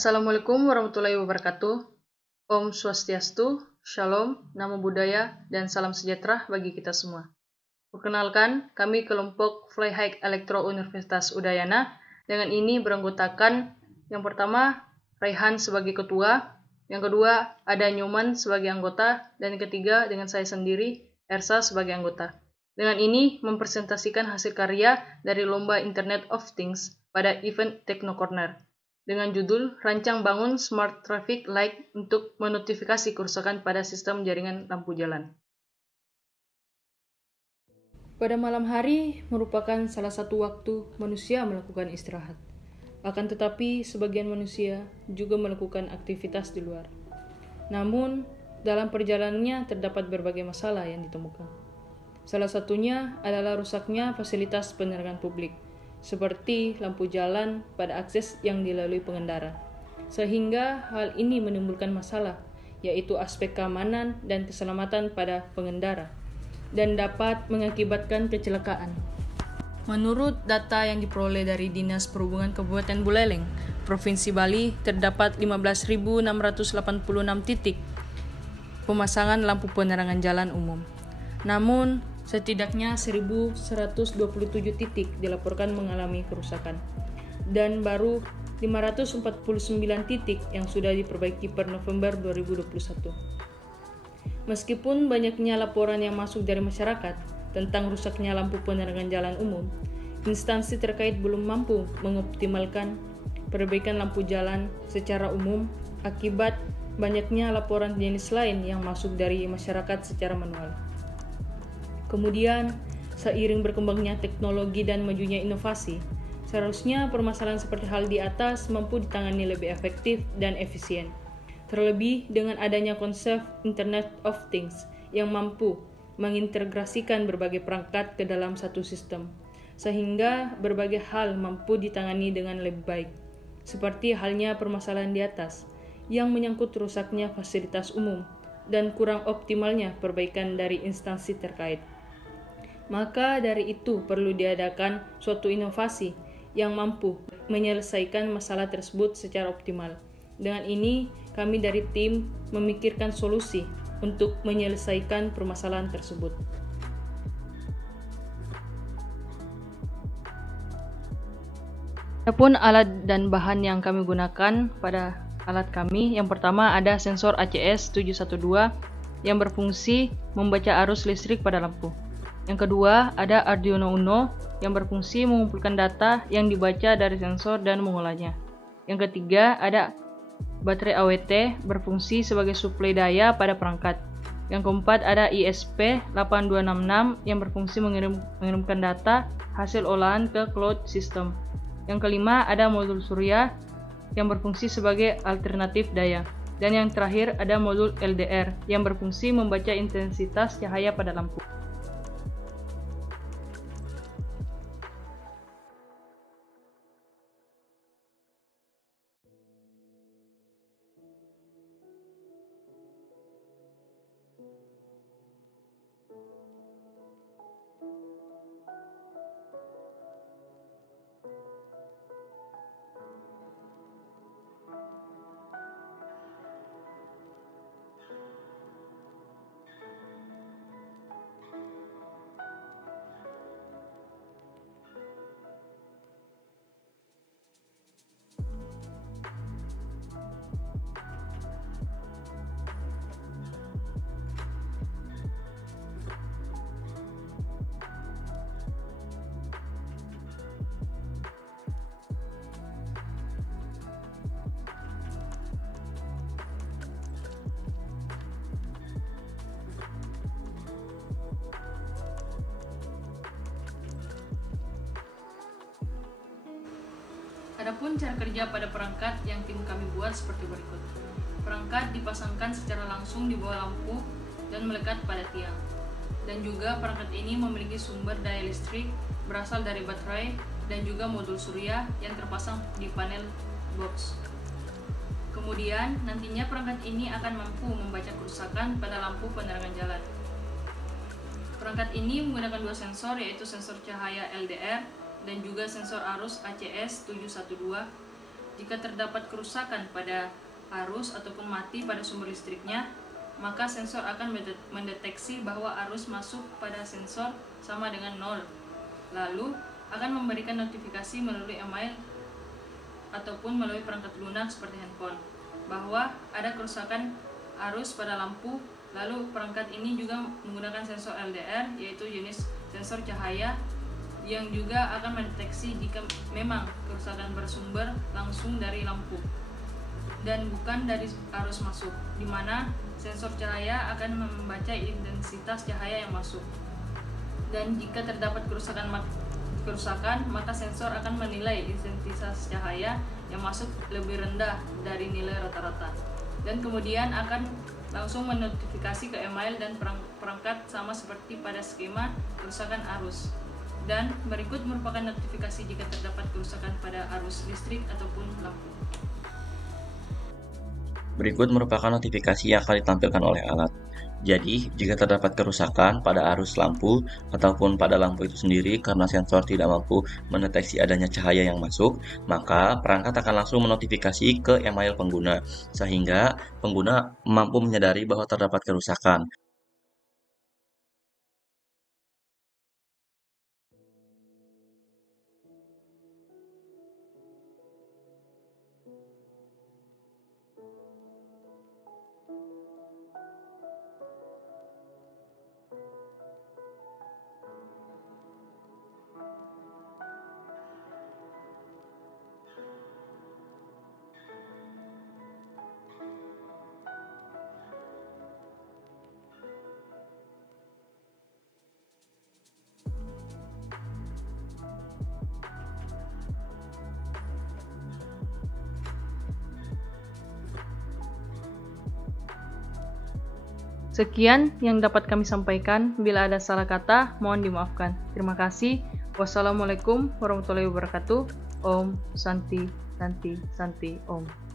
Assalamualaikum warahmatullahi wabarakatuh. Om Swastiastu, Shalom, Namo Buddhaya, dan salam sejahtera bagi kita semua. Perkenalkan, kami kelompok Fly High Elektro Universitas Udayana. Dengan ini beranggotakan yang pertama, Raihan sebagai ketua, yang kedua, ada Nyoman sebagai anggota, dan yang ketiga dengan saya sendiri, Ersa sebagai anggota. Dengan ini mempresentasikan hasil karya dari Lomba Internet of Things pada event Techno Corner dengan judul Rancang Bangun Smart Traffic Light untuk menotifikasi kerusakan pada sistem jaringan lampu jalan. Pada malam hari merupakan salah satu waktu manusia melakukan istirahat. Akan tetapi sebagian manusia juga melakukan aktivitas di luar. Namun, dalam perjalanannya terdapat berbagai masalah yang ditemukan. Salah satunya adalah rusaknya fasilitas penerangan publik, seperti lampu jalan pada akses yang dilalui pengendara. Sehingga hal ini menimbulkan masalah, yaitu aspek keamanan dan keselamatan pada pengendara, dan dapat mengakibatkan kecelakaan. Menurut data yang diperoleh dari Dinas Perhubungan Kabupaten Buleleng, Provinsi Bali, terdapat 15.686 titik pemasangan lampu penerangan jalan umum. Namun, setidaknya 1.127 titik dilaporkan mengalami kerusakan, dan baru 549 titik yang sudah diperbaiki per November 2021. Meskipun banyaknya laporan yang masuk dari masyarakat tentang rusaknya lampu penerangan jalan umum, instansi terkait belum mampu mengoptimalkan perbaikan lampu jalan secara umum akibat banyaknya laporan jenis lain yang masuk dari masyarakat secara manual. Kemudian, seiring berkembangnya teknologi dan majunya inovasi, seharusnya permasalahan seperti hal di atas mampu ditangani lebih efektif dan efisien. Terlebih dengan adanya konsep Internet of Things yang mampu mengintegrasikan berbagai perangkat ke dalam satu sistem, sehingga berbagai hal mampu ditangani dengan lebih baik, seperti halnya permasalahan di atas, yang menyangkut rusaknya fasilitas umum dan kurang optimalnya perbaikan dari instansi terkait. Maka dari itu perlu diadakan suatu inovasi yang mampu menyelesaikan masalah tersebut secara optimal. Dengan ini, kami dari tim memikirkan solusi untuk menyelesaikan permasalahan tersebut. Adapun alat dan bahan yang kami gunakan pada alat kami, yang pertama ada sensor ACS 712 yang berfungsi membaca arus listrik pada lampu. Yang kedua, ada Arduino Uno yang berfungsi mengumpulkan data yang dibaca dari sensor dan mengolahnya. Yang ketiga, ada baterai AWT berfungsi sebagai suplai daya pada perangkat. Yang keempat, ada ISP8266 yang berfungsi mengirimkan data hasil olahan ke cloud system. Yang kelima, ada modul surya yang berfungsi sebagai alternatif daya. Dan yang terakhir, ada modul LDR yang berfungsi membaca intensitas cahaya pada lampu. Adapun cara kerja pada perangkat yang tim kami buat seperti berikut. Perangkat dipasangkan secara langsung di bawah lampu dan melekat pada tiang. Dan juga perangkat ini memiliki sumber daya listrik berasal dari baterai dan juga modul surya yang terpasang di panel box. Kemudian, nantinya perangkat ini akan mampu membaca kerusakan pada lampu penerangan jalan. Perangkat ini menggunakan dua sensor, yaitu sensor cahaya LDR dan juga sensor arus ACS 712 Jika terdapat kerusakan pada arus ataupun mati pada sumber listriknya, maka sensor akan mendeteksi bahwa arus masuk pada sensor sama dengan 0. Lalu akan memberikan notifikasi melalui email ataupun melalui perangkat lunak seperti handphone bahwa ada kerusakan arus pada lampu. Lalu perangkat ini juga menggunakan sensor LDR, yaitu jenis sensor cahaya, yang juga akan mendeteksi jika memang kerusakan bersumber langsung dari lampu dan bukan dari arus masuk, di mana sensor cahaya akan membaca intensitas cahaya yang masuk. Dan jika terdapat kerusakan, maka sensor akan menilai intensitas cahaya yang masuk lebih rendah dari nilai rata-rata, dan kemudian akan langsung menotifikasi ke email dan perangkat sama seperti pada skema kerusakan arus. Dan berikut merupakan notifikasi jika terdapat kerusakan pada arus listrik ataupun lampu. Berikut merupakan notifikasi yang akan ditampilkan oleh alat. Jadi, jika terdapat kerusakan pada arus lampu ataupun pada lampu itu sendiri karena sensor tidak mampu mendeteksi adanya cahaya yang masuk, maka perangkat akan langsung menotifikasi ke email pengguna, sehingga pengguna mampu menyadari bahwa terdapat kerusakan. Sekian yang dapat kami sampaikan. Bila ada salah kata, mohon dimaafkan. Terima kasih. Wassalamualaikum warahmatullahi wabarakatuh. Om Santi Santi Santi Om.